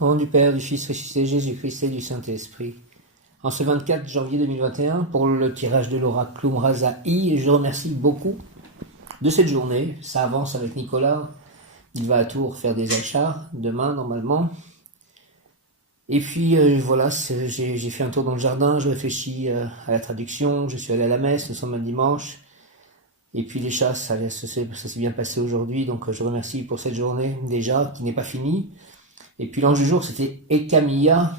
Au nom du Père, du Fils ressuscité, Jésus-Christ et du Saint-Esprit. En ce 24 janvier 2021, pour le tirage de l'oracle Umrazaï, je remercie beaucoup de cette journée. Ça avance avec Nicolas. Il va à Tours faire des achats, demain normalement. Et puis voilà, j'ai fait un tour dans le jardin, je réfléchis à la traduction, je suis allé à la messe, nous sommes un dimanche. Et puis les chats, ça s'est bien passé aujourd'hui, donc je remercie pour cette journée déjà, qui n'est pas finie. Et puis l'ange du jour, c'était Ekamiya.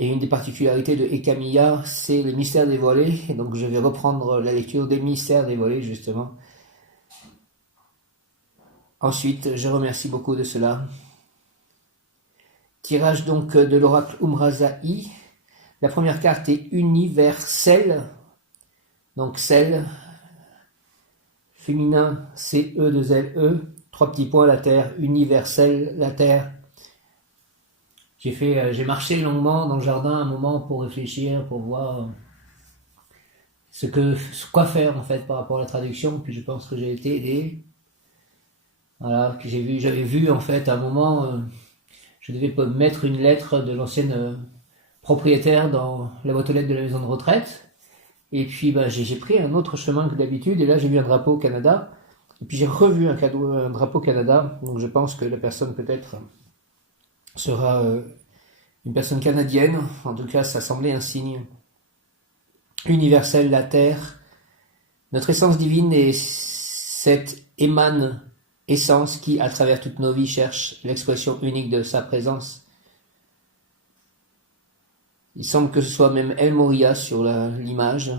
Et une des particularités de Ekamiya, c'est le mystère dévoilé. Et donc je vais reprendre la lecture des mystères dévoilés, justement. Ensuite, je remercie beaucoup de cela. Tirage donc de l'oracle Umrazaï. La première carte est universelle. Donc celle, féminin, C-E-2-L-E. 3 petits points, la terre, universelle, la terre. J'ai marché longuement dans le jardin un moment pour réfléchir, pour voir quoi faire en fait par rapport à la traduction. Puis je pense que j'ai été aidé. Voilà, j'avais vu en fait à un moment, je devais mettre une lettre de l'ancienne propriétaire dans la boîte aux lettres de la maison de retraite. Et puis j'ai pris un autre chemin que d'habitude. Et là j'ai vu un drapeau Canada. Et puis j'ai revu un drapeau Canada. Donc je pense que la personne peut-être sera une personne canadienne. En tout cas, ça semblait un signe universel, la terre. Notre essence divine est cette essence qui, à travers toutes nos vies, cherche l'expression unique de sa présence. Il semble que ce soit même El Moria sur l'image.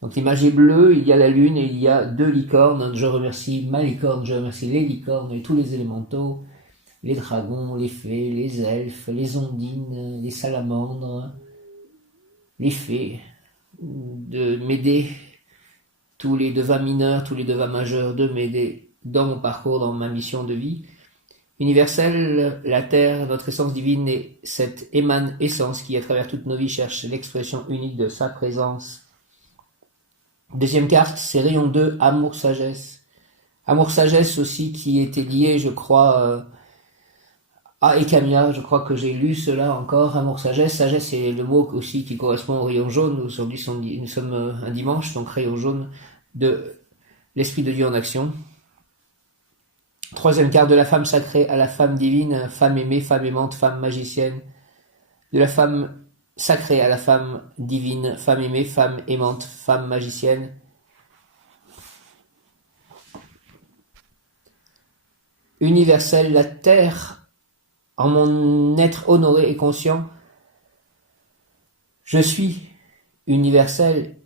Donc l'image est bleue, il y a la lune et il y a 2 licornes. Je remercie ma licorne, je remercie les licornes et tous les élémentaux, les dragons, les fées, les elfes, les ondines, les salamandres, les fées, de m'aider, tous les devins mineurs, tous les devins majeurs, de m'aider dans mon parcours, dans ma mission de vie. Universelle, la terre, notre essence divine est cette essence qui, à travers toutes nos vies, cherche l'expression unique de sa présence. Deuxième carte, c'est Rayon 2, Amour-Sagesse. Amour-Sagesse aussi qui était lié, je crois, à Ekamiya. Je crois que j'ai lu cela encore, Amour-Sagesse. Sagesse, c'est le mot aussi qui correspond au rayon jaune. Aujourd'hui, nous sommes un dimanche, donc rayon jaune de l'Esprit de Dieu en action. Troisième carte, de la femme sacrée à la femme divine, femme aimée, femme aimante, femme magicienne. De la femme sacrée à la femme divine, femme aimée, femme aimante, femme magicienne. Universelle, la terre, en mon être honoré et conscient, je suis universel,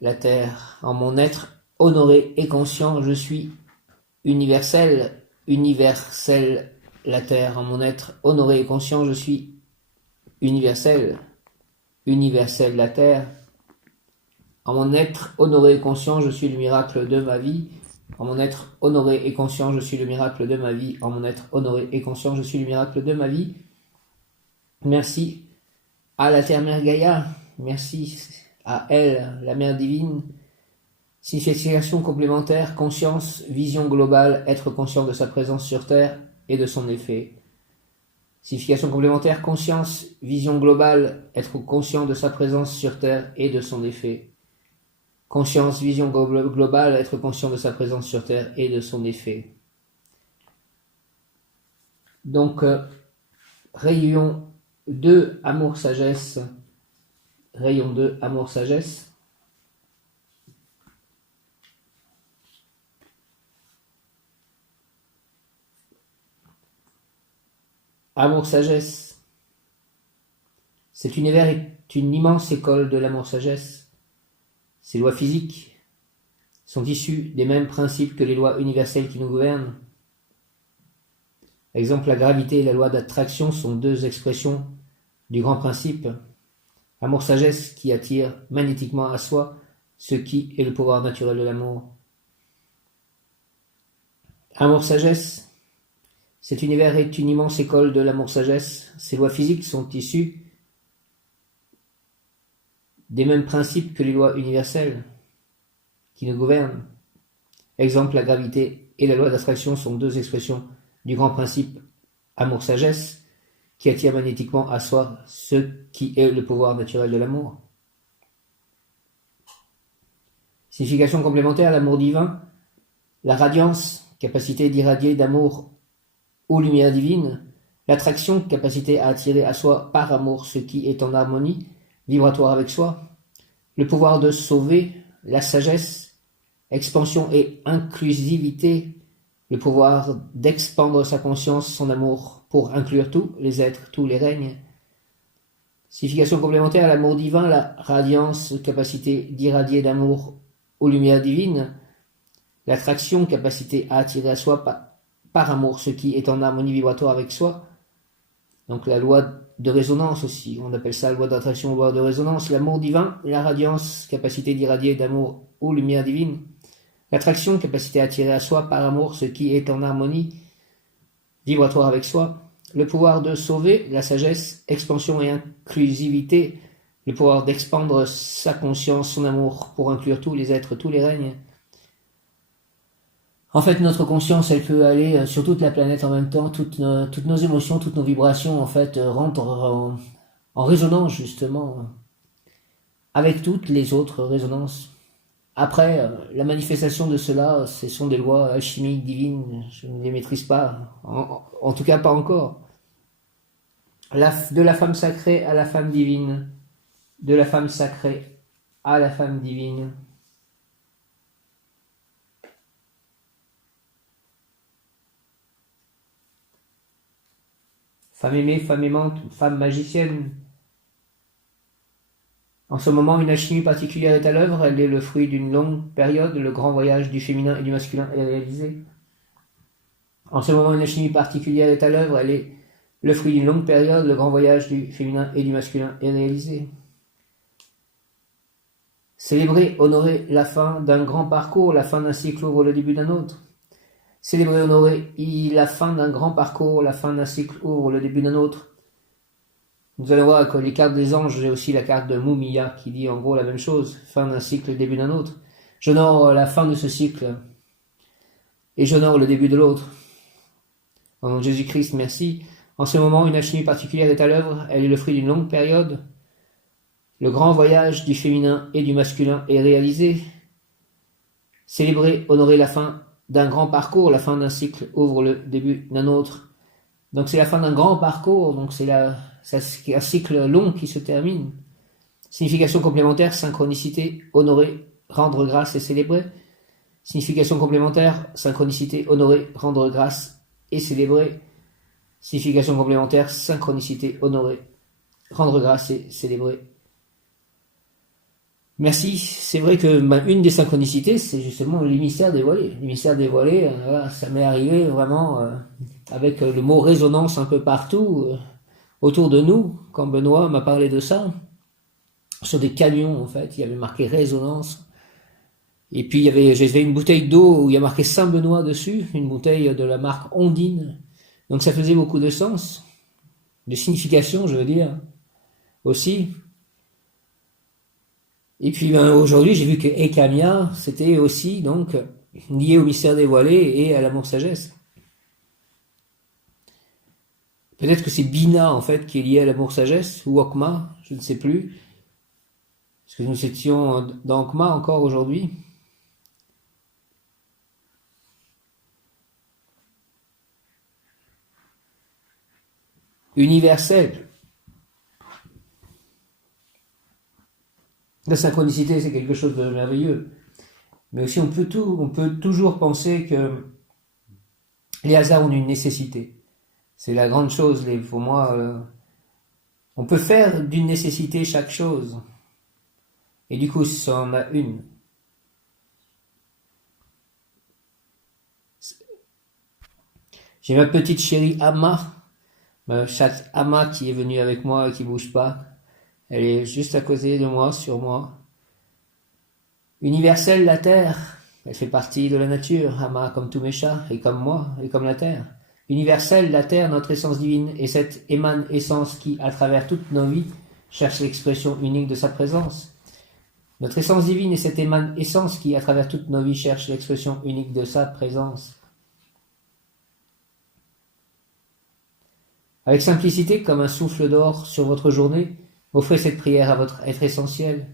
la terre, en mon être honoré et conscient, je suis universel, la terre, en mon être honoré et conscient, je suis universel, la terre, en mon être honoré et conscient, je suis le miracle de ma vie, en mon être honoré et conscient, je suis le miracle de ma vie, en mon être honoré et conscient, je suis le miracle de ma vie. Merci à la terre mère Gaïa, merci à elle, la mère divine. Signification complémentaire, conscience, vision globale, être conscient de sa présence sur Terre et de son effet. Signification complémentaire, conscience, vision globale, être conscient de sa présence sur Terre et de son effet. Conscience, vision globale, être conscient de sa présence sur Terre et de son effet. Donc, rayon 2, amour-sagesse. Rayon 2, amour-sagesse. Amour-sagesse. Cet univers est une immense école de l'amour-sagesse. Ces lois physiques sont issues des mêmes principes que les lois universelles qui nous gouvernent. Par exemple, la gravité et la loi d'attraction sont 2 expressions du grand principe. Amour-sagesse qui attire magnétiquement à soi ce qui est le pouvoir naturel de l'amour. Amour-sagesse. Cet univers est une immense école de l'amour-sagesse. Ces lois physiques sont issues des mêmes principes que les lois universelles qui nous gouvernent. Exemple, la gravité et la loi d'attraction sont 2 expressions du grand principe amour-sagesse, qui attire magnétiquement à soi ce qui est le pouvoir naturel de l'amour. Signification complémentaire, l'amour divin, la radiance, capacité d'irradier d'amour ou lumière divine, l'attraction, capacité à attirer à soi par amour ce qui est en harmonie vibratoire avec soi, le pouvoir de sauver, la sagesse, expansion et inclusivité, le pouvoir d'expandre sa conscience, son amour pour inclure tous les êtres, tous les règnes. Signification complémentaire, l'amour divin, la radiance, capacité d'irradier d'amour ou lumière divine, l'attraction, capacité à attirer à soi par amour ce qui est en harmonie vibratoire avec soi. Donc la loi de résonance aussi, on appelle ça loi d'attraction, loi de résonance, l'amour divin, la radiance, capacité d'irradier d'amour ou lumière divine, l'attraction, capacité à attirer à soi par amour ce qui est en harmonie vibratoire avec soi, le pouvoir de sauver, la sagesse, expansion et inclusivité, le pouvoir d'expandre sa conscience, son amour pour inclure tous les êtres, tous les règnes. En fait, notre conscience, elle peut aller sur toute la planète en même temps, toutes nos émotions, toutes nos vibrations, en fait, rentrent en résonance, justement, avec toutes les autres résonances. Après, la manifestation de cela, ce sont des lois alchimiques, divines, je ne les maîtrise pas, en tout cas pas encore. De la femme sacrée à la femme divine, de la femme sacrée à la femme divine. Femme aimée, femme aimante, femme magicienne. En ce moment, une alchimie particulière est à l'œuvre, elle est le fruit d'une longue période, le grand voyage du féminin et du masculin est réalisé. En ce moment, une alchimie particulière est à l'œuvre, elle est le fruit d'une longue période, le grand voyage du féminin et du masculin est réalisé. Célébrer, honorer la fin d'un grand parcours, la fin d'un cycle ouvre le début d'un autre. Célébrer, honorer la fin d'un grand parcours, la fin d'un cycle ouvre le début d'un autre. Nous allons voir que les cartes des anges, j'ai aussi la carte de Mumia qui dit en gros la même chose, fin d'un cycle, début d'un autre. J'honore la fin de ce cycle et j'honore le début de l'autre. Au nom de Jésus-Christ, merci. En ce moment, une alchimie particulière est à l'œuvre, elle est le fruit d'une longue période. Le grand voyage du féminin et du masculin est réalisé. Célébrer, honorer la fin d'un grand parcours, la fin d'un cycle ouvre le début d'un autre. Donc c'est la fin d'un grand parcours, donc c'est un cycle long qui se termine. Signification complémentaire, synchronicité, honorer, rendre grâce et célébrer. Signification complémentaire, synchronicité, honorer, rendre grâce et célébrer. Signification complémentaire, synchronicité, honorer, rendre grâce et célébrer. Merci. C'est vrai que une des synchronicités, c'est justement les mystères dévoilés. Les mystères dévoilés, ça m'est arrivé vraiment avec le mot résonance un peu partout autour de nous, quand Benoît m'a parlé de ça. Sur des camions, en fait, il y avait marqué résonance. Et puis j'avais une bouteille d'eau où il y a marqué Saint-Benoît dessus, une bouteille de la marque Ondine. Donc ça faisait beaucoup de sens, de signification, je veux dire, aussi. Et puis aujourd'hui, j'ai vu que Ekamia, c'était aussi donc lié au mystère dévoilé et à l'amour sagesse. Peut-être que c'est Bina en fait qui est lié à l'amour sagesse ou Okma, je ne sais plus. Parce que nous étions dans Okma encore aujourd'hui. Universel. La synchronicité, c'est quelque chose de merveilleux. Mais aussi, on peut toujours penser que les hasards ont une nécessité. C'est la grande chose, pour moi. On peut faire d'une nécessité chaque chose. Et du coup, ça en a une. J'ai ma petite chérie Ama, ma chatte Ama qui est venue avec moi et qui bouge pas. Elle est juste à côté de moi, sur moi. Universelle, la Terre. Elle fait partie de la nature, Ama, comme tous mes chats, et comme moi, et comme la Terre. Universelle, la Terre, notre essence divine, et cette émane essence qui, à travers toutes nos vies, cherche l'expression unique de sa présence. Notre essence divine est cette émane essence qui, à travers toutes nos vies, cherche l'expression unique de sa présence. Avec simplicité, comme un souffle d'or sur votre journée, offrez cette prière à votre être essentiel.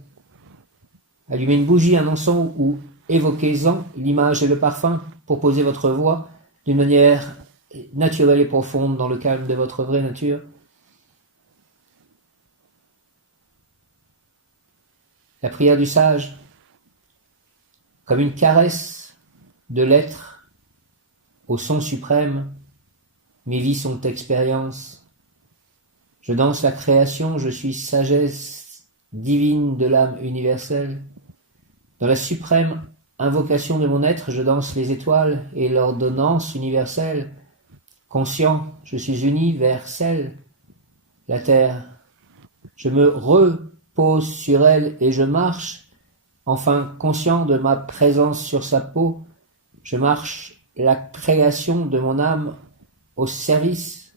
Allumez une bougie, un encens ou évoquez-en l'image et le parfum pour poser votre voix d'une manière naturelle et profonde dans le calme de votre vraie nature. La prière du sage, comme une caresse de l'être au son suprême, mes vies sont expérience. Je danse la création, je suis sagesse divine de l'âme universelle. Dans la suprême invocation de mon être, je danse les étoiles et l'ordonnance universelle. Conscient, je suis universel, la terre. Je me repose sur elle et je marche, enfin conscient de ma présence sur sa peau. Je marche la création de mon âme au service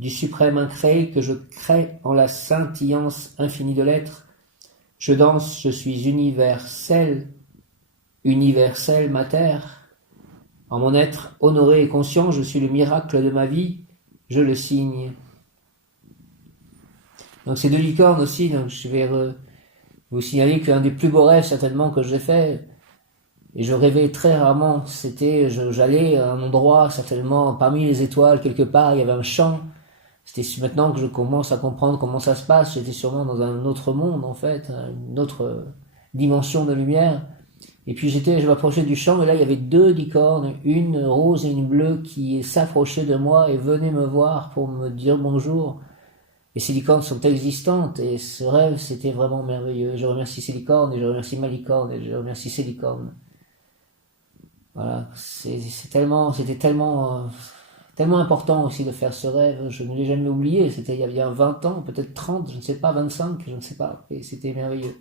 du suprême incréé que je crée en la scintillance infinie de l'être. Je danse, je suis universel, universel ma terre. En mon être honoré et conscient, je suis le miracle de ma vie, je le signe. Donc ces deux licornes aussi, donc je vais vous signaler qu'un des plus beaux rêves certainement que j'ai fait, et je rêvais très rarement, c'était, j'allais à un endroit certainement parmi les étoiles quelque part, il y avait un champ. C'était maintenant que je commence à comprendre comment ça se passe, j'étais sûrement dans un autre monde en fait, une autre dimension de lumière. Et puis je m'approchais du champ et là il y avait deux licornes, une rose et une bleue qui s'approchaient de moi et venaient me voir pour me dire bonjour. Et ces licornes sont existantes et ce rêve c'était vraiment merveilleux. Je remercie ces licornes et je remercie ma licorne et je remercie ces licornes. Voilà, c'était tellement important aussi de faire ce rêve. Je ne l'ai jamais oublié. C'était il y a 20 ans, peut-être 30, je ne sais pas, 25, je ne sais pas. Et c'était merveilleux.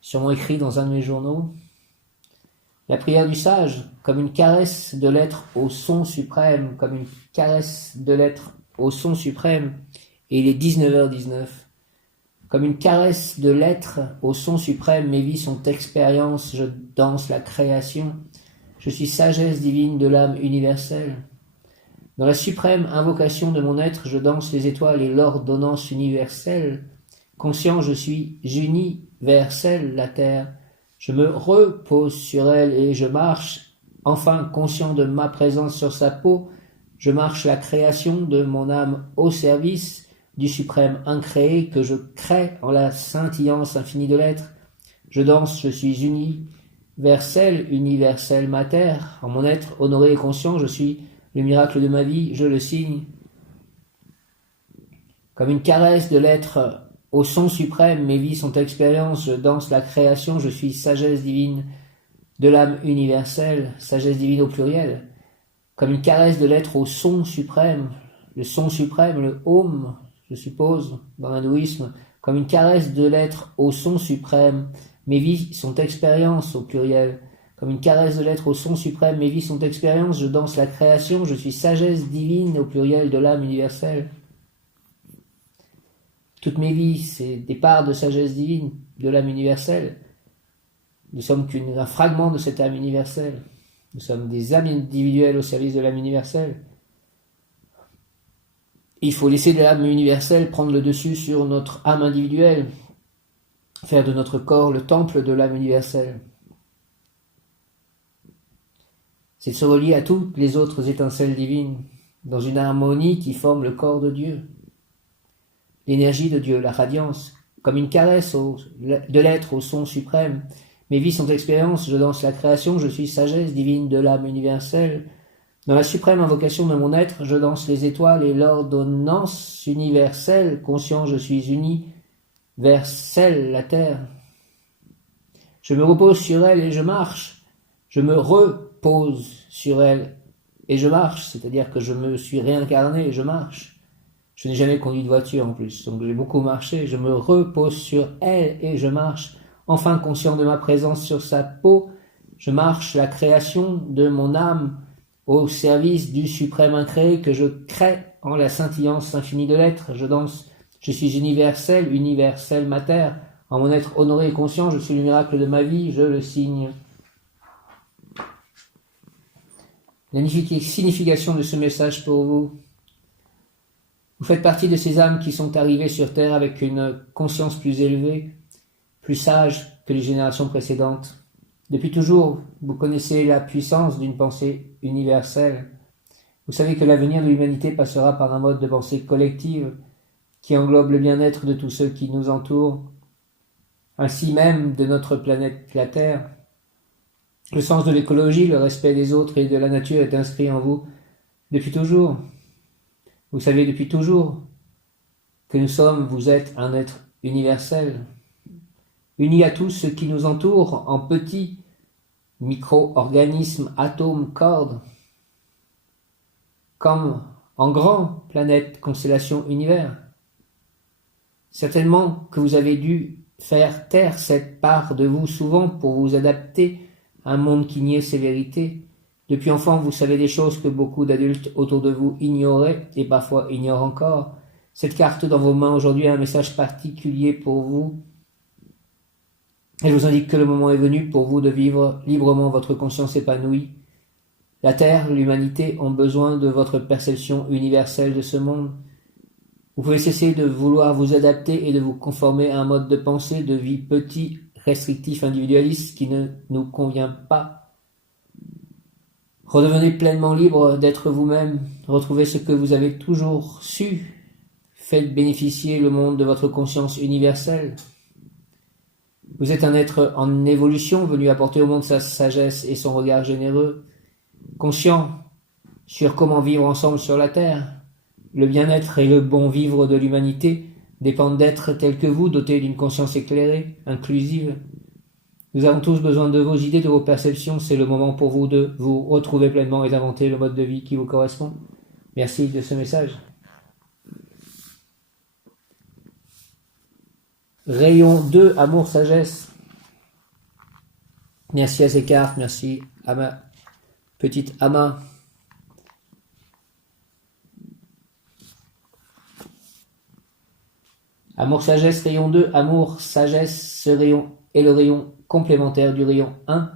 Sûrement écrit dans un de mes journaux. La prière du sage, comme une caresse de l'être au son suprême, comme une caresse de l'être au son suprême. Et il est 19h19. Comme une caresse de l'être au son suprême, mes vies sont expérience, je danse la création. Je suis sagesse divine de l'âme universelle. Dans la suprême invocation de mon être, je danse les étoiles et l'ordonnance universelle. Conscient, je suis universel, la terre. Je me repose sur elle et je marche, enfin conscient de ma présence sur sa peau. Je marche la création de mon âme au service du suprême incréé que je crée en la scintillance infinie de l'être. Je danse, je suis universel, universel ma terre. En mon être honoré et conscient, je suis le miracle de ma vie, je le signe. Comme une caresse de l'être au son suprême, mes vies sont expérience, je danse la création, je suis sagesse divine de l'âme universelle, sagesse divine au pluriel. Comme une caresse de l'être au son suprême, le Om, je suppose, dans l'hindouisme, comme une caresse de l'être au son suprême, mes vies sont expérience au pluriel. Comme une caresse de l'être au son suprême, mes vies sont expérience, je danse la création, je suis sagesse divine au pluriel de l'âme universelle. Toutes mes vies, c'est des parts de sagesse divine de l'âme universelle. Nous sommes qu'un fragment de cette âme universelle. Nous sommes des âmes individuelles au service de l'âme universelle. Il faut laisser l'âme universelle prendre le dessus sur notre âme individuelle, faire de notre corps le temple de l'âme universelle. C'est de se relier à toutes les autres étincelles divines, dans une harmonie qui forme le corps de Dieu. L'énergie de Dieu, la radiance, comme une caresse de l'être au son suprême. Mes vies sont expérience, je danse la création, je suis sagesse divine de l'âme universelle. Dans la suprême invocation de mon être, je danse les étoiles et l'ordonnance universelle. Conscient, je suis universel, la terre. Je me repose sur elle et je marche. Je me repose sur elle et je marche, c'est-à-dire que je me suis réincarné et je marche. Je n'ai jamais conduit de voiture en plus, donc j'ai beaucoup marché. Je me repose sur elle et je marche. Enfin conscient de ma présence sur sa peau, je marche la création de mon âme au service du suprême incréé que je crée en la scintillance infinie de l'être. Je danse, je suis universel, universel ma terre. En mon être honoré et conscient, je suis le miracle de ma vie, je le signe. La signification de ce message pour vous. Vous faites partie de ces âmes qui sont arrivées sur Terre avec une conscience plus élevée, plus sage que les générations précédentes. Depuis toujours, vous connaissez la puissance d'une pensée universelle. Vous savez que l'avenir de l'humanité passera par un mode de pensée collective qui englobe le bien-être de tous ceux qui nous entourent, ainsi même de notre planète, la Terre. Le sens de l'écologie, le respect des autres et de la nature est inscrit en vous depuis toujours. Vous savez depuis toujours que vous êtes un être universel, uni à tout ce qui nous entoure en petits micro-organismes, atomes, cordes, comme en grand planètes, constellations, univers. Certainement que vous avez dû faire taire cette part de vous souvent pour vous adapter à un monde qui niait ces vérités. Depuis enfant, vous savez des choses que beaucoup d'adultes autour de vous ignoraient et parfois ignorent encore. Cette carte dans vos mains aujourd'hui a un message particulier pour vous. Elle vous indique que le moment est venu pour vous de vivre librement votre conscience épanouie. La Terre, l'humanité ont besoin de votre perception universelle de ce monde. Vous pouvez cesser de vouloir vous adapter et de vous conformer à un mode de pensée, de vie petit, restrictif, individualiste qui ne nous convient pas. Redevenez pleinement libre d'être vous-même, retrouvez ce que vous avez toujours su. Faites bénéficier le monde de votre conscience universelle. Vous êtes un être en évolution, venu apporter au monde sa sagesse et son regard généreux, conscient sur comment vivre ensemble sur la Terre. Le bien-être et le bon vivre de l'humanité dépendent d'êtres tels que vous, dotés d'une conscience éclairée, inclusive. Nous avons tous besoin de vos idées, de vos perceptions. C'est le moment pour vous de vous retrouver pleinement et d'inventer le mode de vie qui vous correspond. Merci de ce message. Rayon 2, amour, sagesse. Merci à ces cartes, merci à ma petite Ama. Amour, sagesse, rayon 2, amour, sagesse, ce rayon est le rayon complémentaire du rayon 1.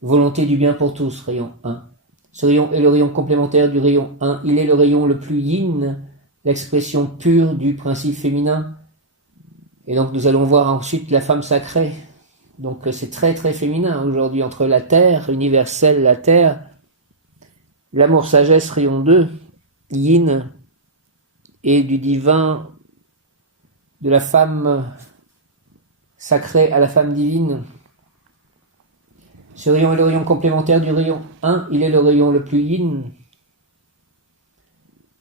Volonté du bien pour tous, rayon 1. Ce rayon est le rayon complémentaire du rayon 1. Il est le rayon le plus yin, l'expression pure du principe féminin. Et donc nous allons voir ensuite la femme sacrée. Donc c'est très très féminin aujourd'hui entre la terre universelle, la terre, l'amour sagesse rayon 2, yin, et du divin, de la femme sacrée à la femme divine. Ce rayon est le rayon complémentaire du rayon 1, il est le rayon le plus yin,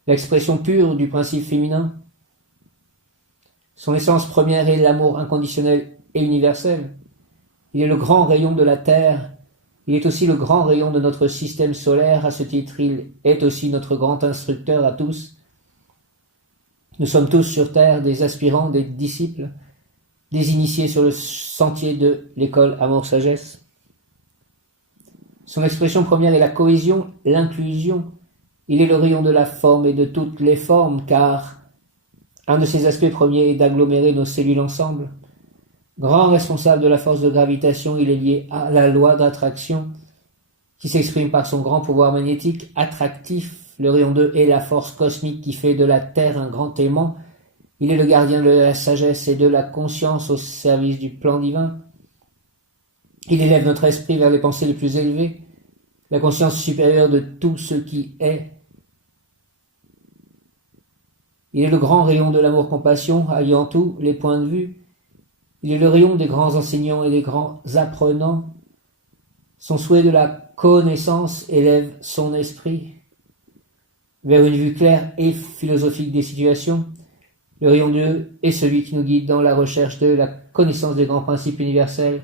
l'expression pure du principe féminin. Son essence première est l'amour inconditionnel et universel. Il est le grand rayon de la Terre. Il est aussi le grand rayon de notre système solaire. À ce titre, il est aussi notre grand instructeur à tous. Nous sommes tous sur Terre des aspirants, des disciples, des initiés sur le sentier de l'école Amour-Sagesse. Son expression première est la cohésion, l'inclusion. Il est le rayon de la forme et de toutes les formes, car un de ses aspects premiers est d'agglomérer nos cellules ensemble. Grand responsable de la force de gravitation, il est lié à la loi d'attraction qui s'exprime par son grand pouvoir magnétique attractif. Le rayon 2 est la force cosmique qui fait de la Terre un grand aimant. Il est le gardien de la sagesse et de la conscience au service du plan divin. Il élève notre esprit vers les pensées les plus élevées, la conscience supérieure de tout ce qui est. Il est le grand rayon de l'amour-compassion, alliant tous les points de vue. Il est le rayon des grands enseignants et des grands apprenants. Son souhait de la connaissance élève son esprit vers une vue claire et philosophique des situations. Le rayon 2 est celui qui nous guide dans la recherche de la connaissance des grands principes universels.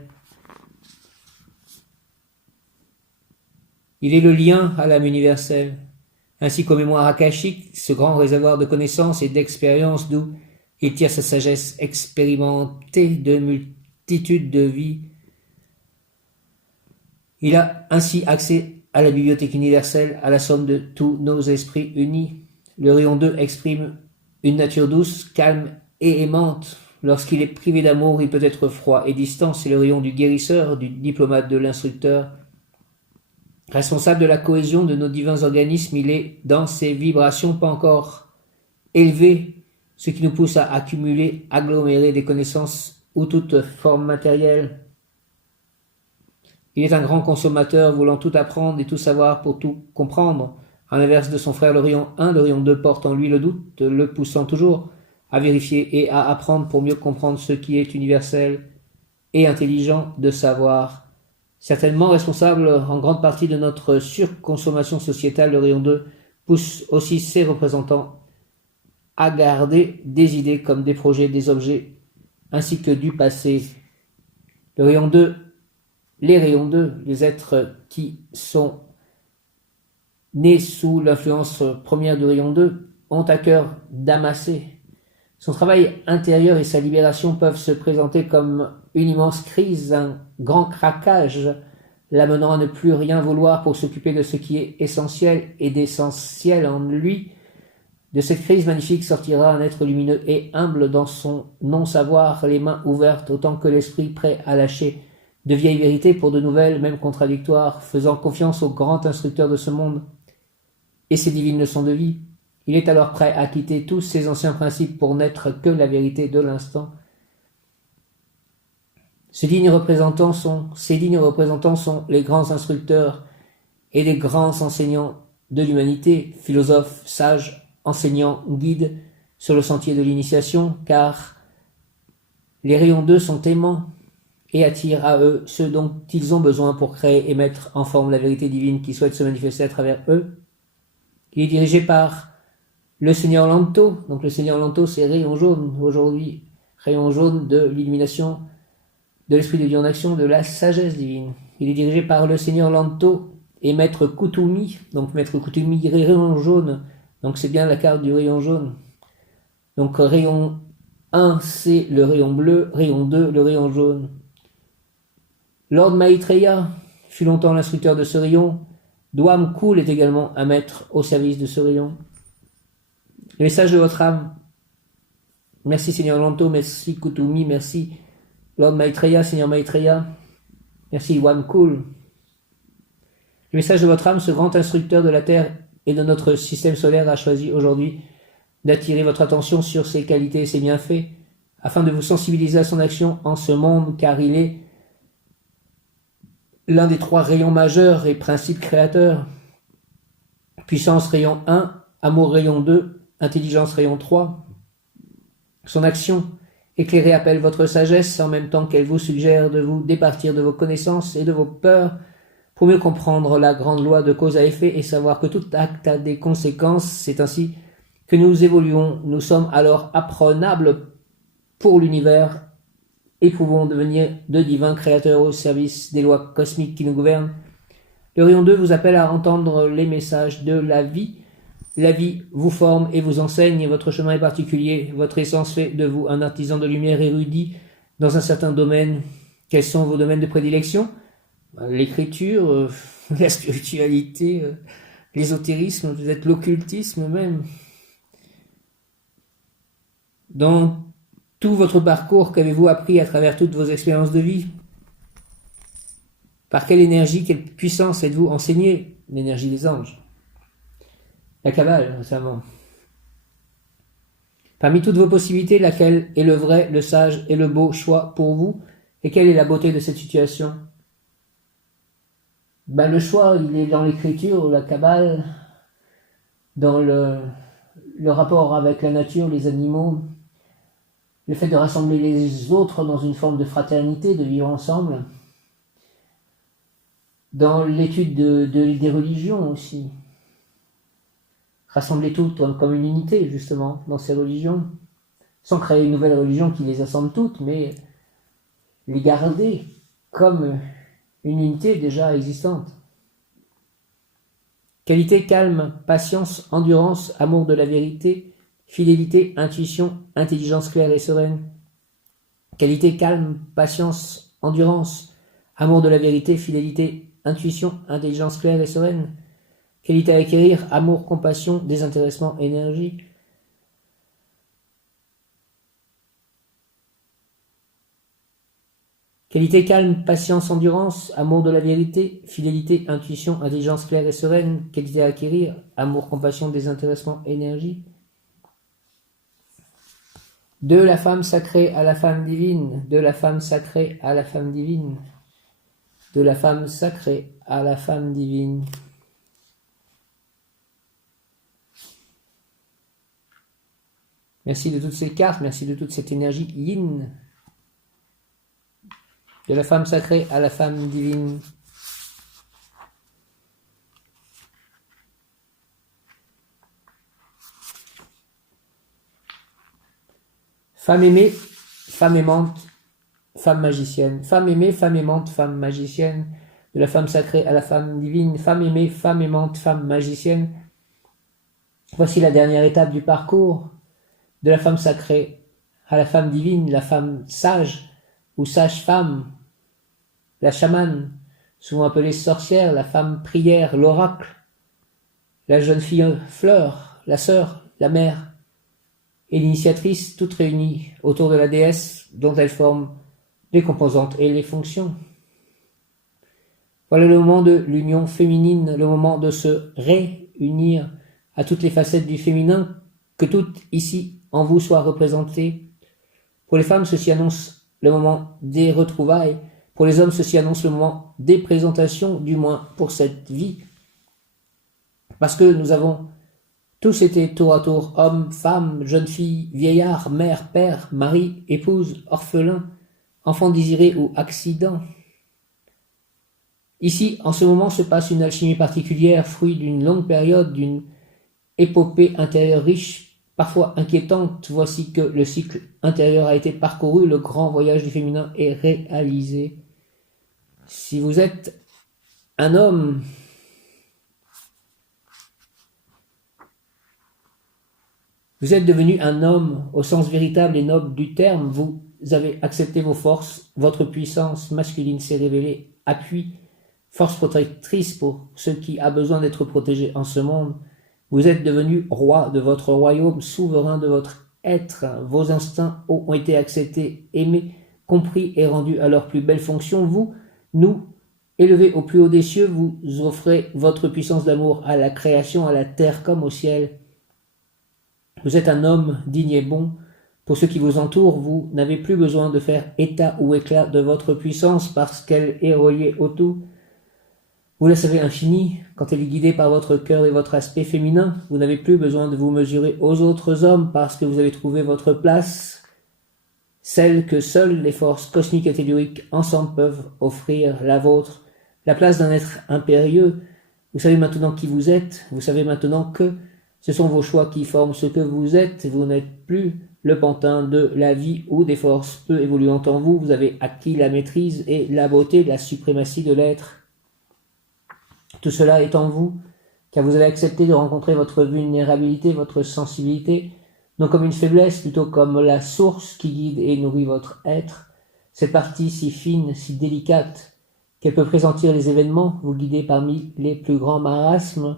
Il est le lien à l'âme universelle, ainsi qu'aux mémoires akashiques, ce grand réservoir de connaissances et d'expériences d'où il tire sa sagesse expérimentée de multitudes de vies. Il a ainsi accès à la bibliothèque universelle, à la somme de tous nos esprits unis. Le rayon 2 exprime une nature douce, calme et aimante. Lorsqu'il est privé d'amour, il peut être froid et distant. C'est le rayon du guérisseur, du diplomate, de l'instructeur. Responsable de la cohésion de nos divins organismes, il est dans ses vibrations pas encore élevé, ce qui nous pousse à accumuler, agglomérer des connaissances ou toute forme matérielle. Il est un grand consommateur, voulant tout apprendre et tout savoir pour tout comprendre. À l'inverse de son frère le rayon 1, le rayon 2 porte en lui le doute, le poussant toujours à vérifier et à apprendre pour mieux comprendre ce qui est universel et intelligent de savoir. Certainement responsable en grande partie de notre surconsommation sociétale, le rayon 2 pousse aussi ses représentants à garder des idées comme des projets, des objets, ainsi que du passé. Le rayon 2, les rayons 2, les êtres qui sont nés sous l'influence première du rayon 2, ont à cœur d'amasser. Son travail intérieur et sa libération peuvent se présenter comme une immense crise, un grand craquage, l'amenant à ne plus rien vouloir pour s'occuper de ce qui est essentiel et d'essentiel en lui. De cette crise magnifique sortira un être lumineux et humble dans son non-savoir, les mains ouvertes autant que l'esprit prêt à lâcher de vieilles vérités pour de nouvelles, même contradictoires, faisant confiance au grand instructeur de ce monde et ses divines leçons de vie. Il est alors prêt à quitter tous ses anciens principes pour n'être que la vérité de l'instant. Ces dignes représentants sont les grands instructeurs et les grands enseignants de l'humanité, philosophes, sages, enseignants, guides sur le sentier de l'initiation, car les rayons d'eux sont aimants et attirent à eux ce dont ils ont besoin pour créer et mettre en forme la vérité divine qui souhaite se manifester à travers eux. Il est dirigé par le Seigneur Lanto. Donc le Seigneur Lanto, c'est rayon jaune aujourd'hui, rayon jaune de l'illumination, de l'esprit de Dieu en action, de la sagesse divine. Il est dirigé par le Seigneur Lanto et Maître Kutumi. Donc Maître Kutumi, rayon jaune. Donc c'est bien la carte du rayon jaune. Donc rayon 1, c'est le rayon bleu, rayon 2, le rayon jaune. Lord Maitreya fut longtemps l'instructeur de ce rayon. Dwam Kul est également un maître au service de ce rayon. Le message de votre âme. Merci Seigneur Lanto, merci Kutumi, merci Lord Maitreya, Seigneur Maitreya, merci Dwam Kul. Le message de votre âme, ce grand instructeur de la Terre et de notre système solaire, a choisi aujourd'hui d'attirer votre attention sur ses qualités et ses bienfaits, afin de vous sensibiliser à son action en ce monde, car il est l'un des 3 rayons majeurs et principes créateurs. Puissance rayon 1, amour rayon 2, intelligence rayon 3. Son action éclairée appelle votre sagesse en même temps qu'elle vous suggère de vous départir de vos connaissances et de vos peurs pour mieux comprendre la grande loi de cause à effet et savoir que tout acte a des conséquences. C'est ainsi que nous évoluons. Nous sommes alors apprenables pour l'univers et pouvons devenir de divins créateurs au service des lois cosmiques qui nous gouvernent. Le rayon 2 vous appelle à entendre les messages de la vie. La vie vous forme et vous enseigne, votre chemin est particulier, votre essence fait de vous un artisan de lumière érudit dans un certain domaine. Quels sont vos domaines de prédilection? L'écriture, la spiritualité, l'ésotérisme, peut-être l'occultisme même. Dans tout votre parcours, qu'avez-vous appris à travers toutes vos expériences de vie? Par quelle énergie, quelle puissance êtes-vous enseigné? L'énergie des anges. La Kabbale, notamment. Parmi toutes vos possibilités, laquelle est le vrai, le sage et le beau choix pour vous? Et quelle est la beauté de cette situation? Le choix, il est dans l'écriture, la Kabbale, dans le rapport avec la nature, les animaux, le fait de rassembler les autres dans une forme de fraternité, de vivre ensemble, dans l'étude des religions aussi. Rassembler toutes comme une unité, justement, dans ces religions, sans créer une nouvelle religion qui les assemble toutes, mais les garder comme une unité déjà existante. Qualité, calme, patience, endurance, amour de la vérité, fidélité, intuition, intelligence claire et sereine. Qualité, calme, patience, endurance, amour de la vérité, fidélité, intuition, intelligence claire et sereine. Qualité à acquérir, amour, compassion, désintéressement, énergie. Qualité, calme, patience, endurance, amour de la vérité, fidélité, intuition, intelligence claire et sereine. Qualité à acquérir, amour, compassion, désintéressement, énergie. De la femme sacrée à la femme divine, de la femme sacrée à la femme divine, de la femme sacrée à la femme divine. Merci de toutes ces cartes, merci de toute cette énergie yin. De la femme sacrée à la femme divine. Femme aimée, femme aimante, femme magicienne. Femme aimée, femme aimante, femme magicienne. De la femme sacrée à la femme divine. Femme aimée, femme aimante, femme magicienne. Voici la dernière étape du parcours. De la femme sacrée à la femme divine, la femme sage ou sage-femme, la chamane, souvent appelée sorcière, la femme prière, l'oracle, la jeune fille fleur, la sœur, la mère, et l'initiatrice, toutes réunies autour de la déesse dont elles forment les composantes et les fonctions. Voilà le moment de l'union féminine, le moment de se réunir à toutes les facettes du féminin, que toutes ici en vous soient représentées. Pour les femmes, ceci annonce le moment des retrouvailles. Pour les hommes, ceci annonce le moment des présentations, du moins pour cette vie. Parce que nous avons tous été tour à tour hommes, femmes, jeunes filles, vieillards, mère, père, mari, épouse, orphelin, enfant désiré ou accident. Ici, en ce moment, se passe une alchimie particulière, fruit d'une longue période, d'une épopée intérieure riche, parfois inquiétante. Voici que le cycle intérieur a été parcouru, le grand voyage du féminin est réalisé. Si vous êtes un homme, vous êtes devenu un homme au sens véritable et noble du terme, vous avez accepté vos forces, votre puissance masculine s'est révélée, appui, force protectrice pour ce qui a besoin d'être protégé en ce monde. Vous êtes devenu roi de votre royaume, souverain de votre être. Vos instincts ont été acceptés, aimés, compris et rendus à leur plus belle fonction. Vous, nous, élevés au plus haut des cieux, vous offrez votre puissance d'amour à la création, à la terre comme au ciel. Vous êtes un homme digne et bon. Pour ceux qui vous entourent, vous n'avez plus besoin de faire état ou éclat de votre puissance parce qu'elle est reliée au tout. Vous la savez infinie, quand elle est guidée par votre cœur et votre aspect féminin, vous n'avez plus besoin de vous mesurer aux autres hommes parce que vous avez trouvé votre place, celle que seules les forces cosmiques et telluriques ensemble peuvent offrir, la vôtre, la place d'un être impérieux. Vous savez maintenant qui vous êtes, vous savez maintenant que ce sont vos choix qui forment ce que vous êtes, vous n'êtes plus le pantin de la vie ou des forces peu évoluantes en vous, vous avez acquis la maîtrise et la beauté, la suprématie de l'être. Tout cela est en vous, car vous avez accepté de rencontrer votre vulnérabilité, votre sensibilité, non comme une faiblesse, plutôt comme la source qui guide et nourrit votre être, cette partie si fine, si délicate, qu'elle peut pressentir les événements, vous guider parmi les plus grands marasmes,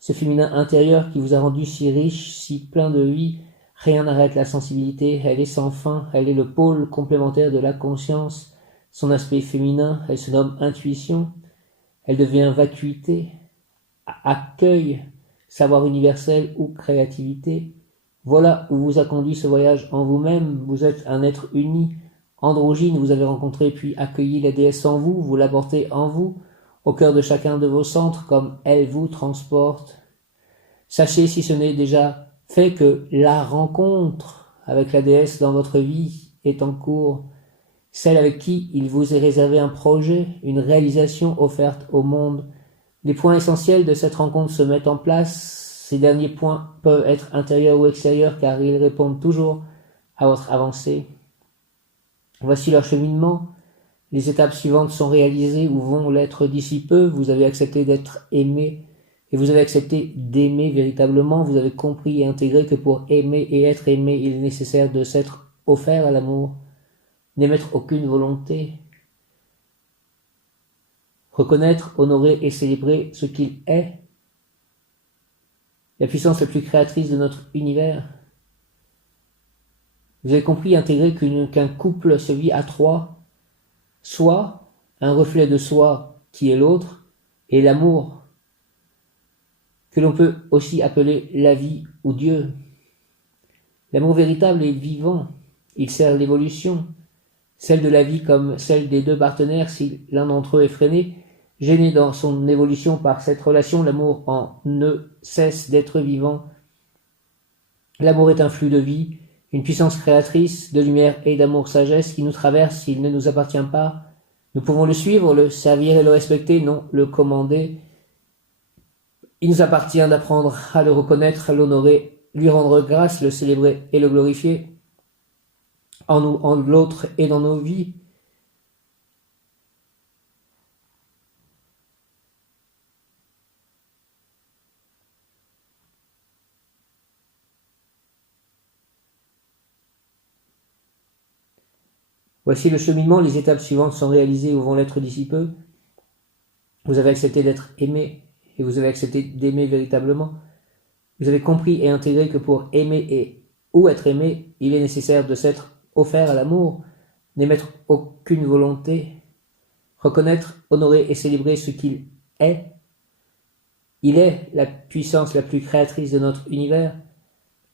ce féminin intérieur qui vous a rendu si riche, si plein de vie. Rien n'arrête la sensibilité, elle est sans fin, elle est le pôle complémentaire de la conscience, son aspect féminin, elle se nomme intuition, elle devient vacuité, accueil, savoir universel ou créativité. Voilà où vous a conduit ce voyage en vous-même, vous êtes un être uni, androgyne, vous avez rencontré puis accueilli la déesse en vous, vous la portez en vous, au cœur de chacun de vos centres, comme elle vous transporte. Sachez, si ce n'est déjà fait, que la rencontre avec la déesse dans votre vie est en cours, celle avec qui il vous est réservé un projet, une réalisation offerte au monde. Les points essentiels de cette rencontre se mettent en place. Ces derniers points peuvent être intérieurs ou extérieurs car ils répondent toujours à votre avancée. Voici leur cheminement. Les étapes suivantes sont réalisées ou vont l'être d'ici peu. Vous avez accepté d'être aimé et vous avez accepté d'aimer véritablement. Vous avez compris et intégré que pour aimer et être aimé, il est nécessaire de s'être offert à l'amour, n'émettre aucune volonté, reconnaître, honorer et célébrer ce qu'il est, la puissance la plus créatrice de notre univers. Vous avez compris et intégré qu'un couple se vit à trois, soit un reflet de soi qui est l'autre, et l'amour, que l'on peut aussi appeler la vie ou Dieu. L'amour véritable est vivant, il sert l'évolution, celle de la vie comme celle des deux partenaires. Si l'un d'entre eux est freiné, gêné dans son évolution par cette relation, l'amour en ne cesse d'être vivant. L'amour est un flux de vie, une puissance créatrice de lumière et d'amour-sagesse qui nous traverse. S'il ne nous appartient pas, nous pouvons le suivre, le servir et le respecter, non le commander. Il nous appartient d'apprendre à le reconnaître, à l'honorer, lui rendre grâce, le célébrer et le glorifier, en nous, en l'autre et dans nos vies. Voici le cheminement, les étapes suivantes sont réalisées ou vont l'être d'ici peu. Vous avez accepté d'être aimé et vous avez accepté d'aimer véritablement. Vous avez compris et intégré que pour aimer et ou être aimé, il est nécessaire de s'être offert à l'amour, n'émettre aucune volonté, reconnaître, honorer et célébrer ce qu'il est. Il est la puissance la plus créatrice de notre univers.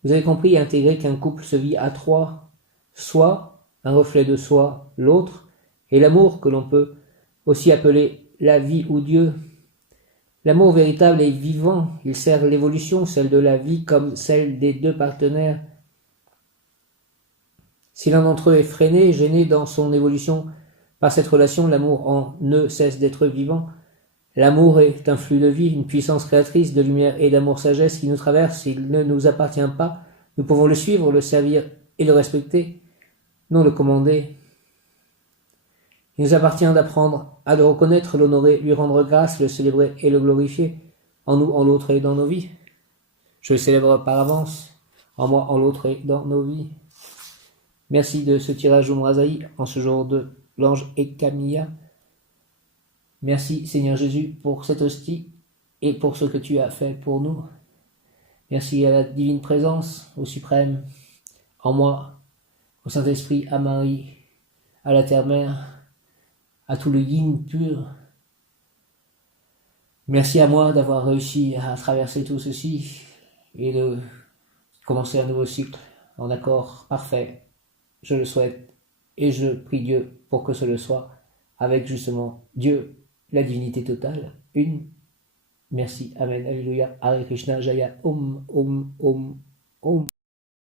Vous avez compris et intégré qu'un couple se vit à trois, soi, un reflet de soi, l'autre, et l'amour que l'on peut aussi appeler la vie ou Dieu. L'amour véritable est vivant, il sert l'évolution, celle de la vie comme celle des deux partenaires. Si l'un d'entre eux est freiné, gêné dans son évolution par cette relation, l'amour en ne cesse d'être vivant. L'amour est un flux de vie, une puissance créatrice de lumière et d'amour-sagesse qui nous traverse. Il ne nous appartient pas. Nous pouvons le suivre, le servir et le respecter, non le commander. Il nous appartient d'apprendre à le reconnaître, l'honorer, lui rendre grâce, le célébrer et le glorifier, en nous, en l'autre et dans nos vies. Je le célèbre par avance, en moi, en l'autre et dans nos vies. Merci de ce tirage Umrazaï en ce jour de l'ange Ekamia. Merci Seigneur Jésus pour cette hostie et pour ce que tu as fait pour nous. Merci à la divine présence, au suprême, en moi, au Saint-Esprit, à Marie, à la Terre-Mère, à tout le yin pur. Merci à moi d'avoir réussi à traverser tout ceci et de commencer un nouveau cycle en accord parfait. Je le souhaite et je prie Dieu pour que ce le soit avec justement Dieu, la divinité totale, une. Merci, Amen, Alléluia, Hare Krishna, Jaya, Om, Om, Om, Om.